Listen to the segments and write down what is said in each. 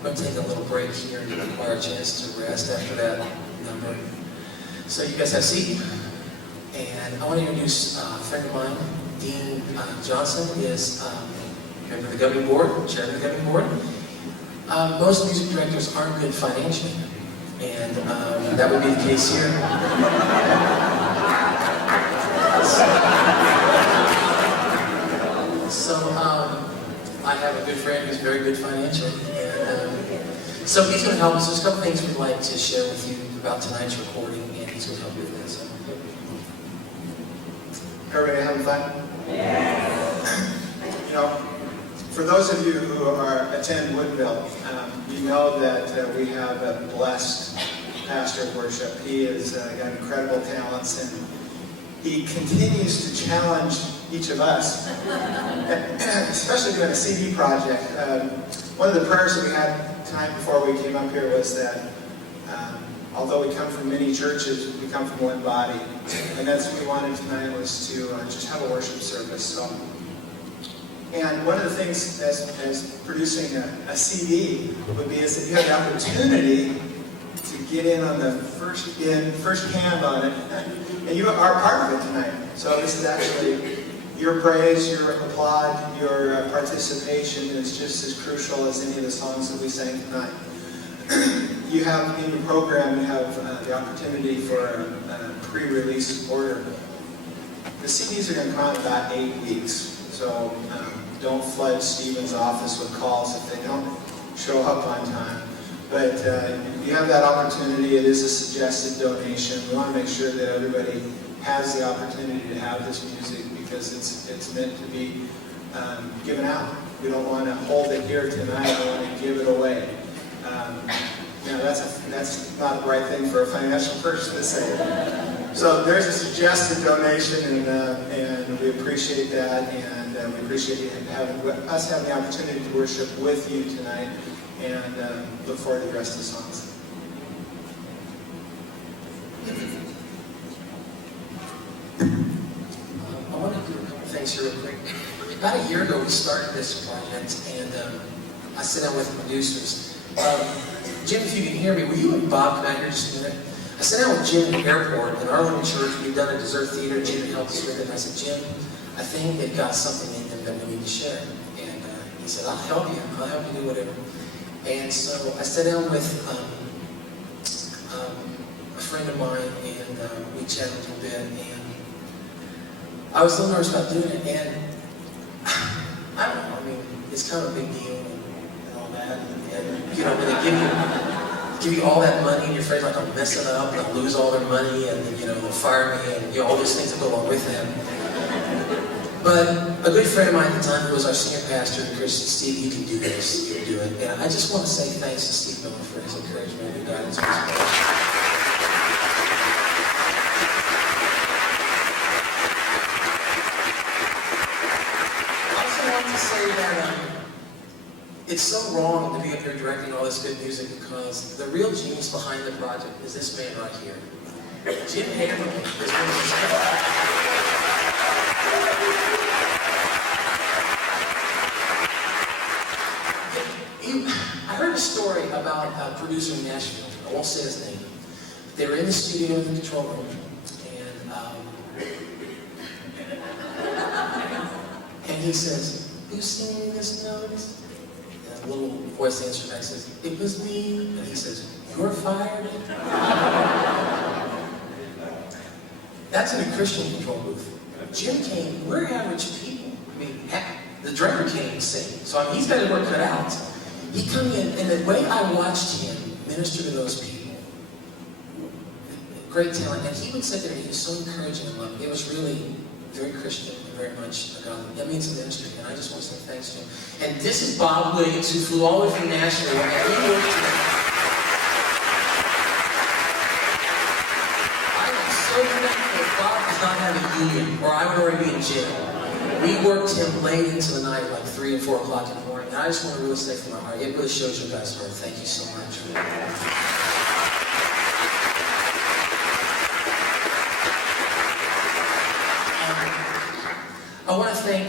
I'm going to take a little break here and give the choir a chance to rest after that number. So you guys have a seat. And I want to introduce a friend of mine. Dean Johnson is a member of the governing board, chairman of the governing board. Most music directors aren't good financially, and that would be the case here. So I have a good friend who's very good financially, and so he's going to help us. There's a couple things we'd like to share with you about tonight's recording, and he's going to help you with that. So. Everybody having fun? Yeah. You know, for those of you who attend Woodville, you know that we have a blessed pastor of worship. He has got incredible talents, and he continues to challenge each of us, especially doing a CD project. One of the prayers that we had tonight before we came up here was that although we come from many churches, we come from one body. And that's what we wanted tonight, was to just have a worship service. So, and one of the things as producing a CD would be is that you have the opportunity to get in on the first hand on it. And you are part of it tonight. So this is actually your praise, your applaud, your participation is just as crucial as any of the songs that we sang tonight. You have in your program, you have the opportunity for a pre-release order. The CDs are going to come out in about 8 weeks, so don't flood Stephen's office with calls if they don't show up on time. But you have that opportunity. It is a suggested donation. We want to make sure that everybody has the opportunity to have this music because it's meant to be given out. We don't want to hold it here tonight. We want to give it away. You know, that's not the right thing for a financial person to say. So there's a suggested donation, and we appreciate that, and we appreciate us having the opportunity to worship with you tonight, and look forward to the rest of the songs. I want to do a couple things here real quick. About a year ago, we started this project, and I sat down with producers. Jim, if you can hear me, will you and Bob come out here just a minute? I sat down with Jim in the airport in our little church. We'd done a dessert theater. Jim helped us with it. And I said, Jim, I think they've got something in them that we need to share. And he said, I'll help you. I'll help you do whatever. And so I sat down with a friend of mine, and we chatted a little bit. And I was a little nervous about doing it. And I don't know. I mean, it's kind of a big deal. And you know, when they give you all that money, and you're afraid like I'll mess it up, and I'll lose all their money, and then, you know, they'll fire me, and you know, all those things that go along with that. But a good friend of mine at the time, who was our senior pastor in Christian, Steve, you can do this, you can do it. And I just want to say thanks to Steve Miller for his encouragement and guidance. I also want to say that it's so wrong to be up here directing all this good music because the real genius behind the project is this man right here. Jim Hammerman is one of I heard a story about a producer in Nashville. I won't say his name. They were in the studio in the control room, and he says, "Who's singing this note?" A little voice answers back and says, "It was me." And he says, "You're fired." That's in a Christian control booth. Jim came, we're average people. I mean, the director can't even sing. So I mean, he's got his work cut out. He come in, and the way I watched him minister to those people, great talent, and he would sit there and he was so encouraging and loving. It was really very Christian and very much a godly. That means a ministry, and I just want to say thanks to him. And this is Bob Williams, who flew all the way from Nashville, and he worked today. I am so thankful Bob does not have a union, or I would already be in jail. We worked him late into the night, like 3 and 4 o'clock in the morning, and I just want to really say from my heart, it really shows your guys' heart. Thank you so much. I want to thank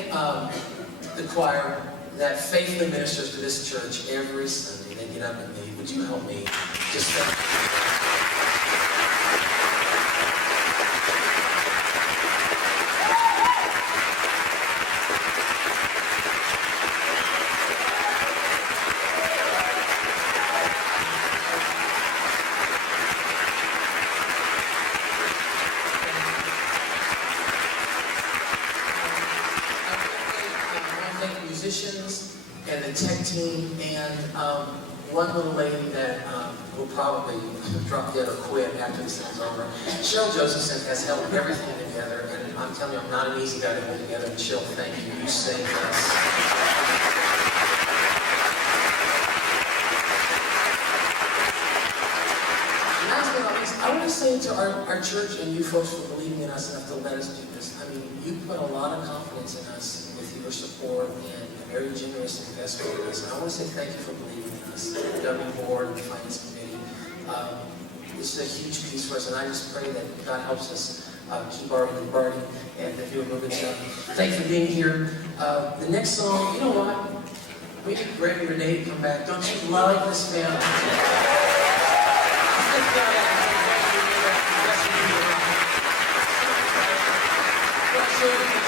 the choir. that faithfully ministers to this church every Sunday. They get up and leave. Would you help me just thank musicians and the tech team, and one little lady that will probably drop dead or quit after this thing's over. Cheryl Josephson has held everything together, and I'm telling you, I'm not an easy guy to hold together. And Cheryl, thank you. You saved us. Last but not least, I want to say to our church and you folks for believing in us enough to let us do this. I mean, you put a lot of confidence in us with your support and a very generous investment in us. And I want to say thank you for believing in us. The W Board and the Finance Committee. This is a huge piece for us, and I just pray that God helps us keep our burning and that you will move it up. Thank you for being here. The next song, you know what? We need Greg and Renee to come back. Don't you love this family? Thank you.